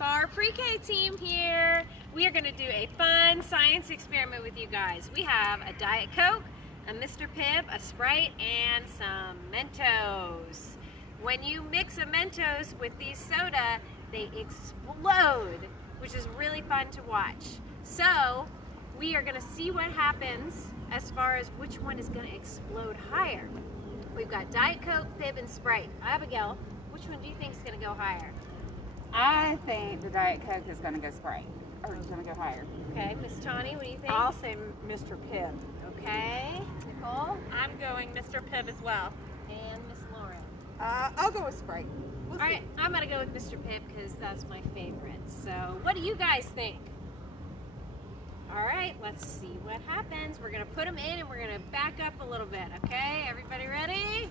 Our pre-K team here. We are going to do a fun science experiment with you guys. We have a Diet Coke, a Mr. Pibb, a Sprite, and some Mentos. When you mix a Mentos with these soda, they explode, which is really fun to watch. So we are going to see what happens as far as which one is going to explode higher. We've got Diet Coke, Pibb, and Sprite. Abigail, which one do you think is going to go higher? I think the Diet Coke is going to go Sprite, or it's going to go higher. Okay, Miss Tawny, what do you think? I'll say Mr. Pibb. Okay, Nicole? I'm going Mr. Pibb as well. And Miss Lauren. I'll go with Sprite. We'll All right, I'm going to go with Mr. Pibb because that's my favorite. So what do you guys think? All right, let's see what happens. We're going to put them in and we're going to back up a little bit, okay? Everybody ready?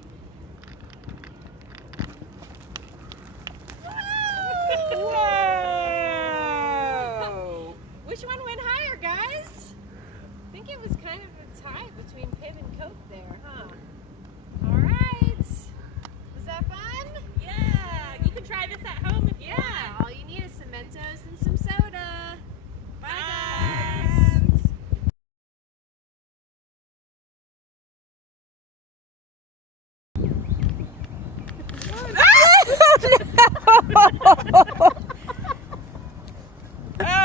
Whoa! Which one went higher, guys? I think it was kind of a tie between Pibb and Coke there, huh? All right. Was that fun? Yeah, you can try this at home if you Yeah, want. all you need is some Mentos and some soda. Bye, guys. Oh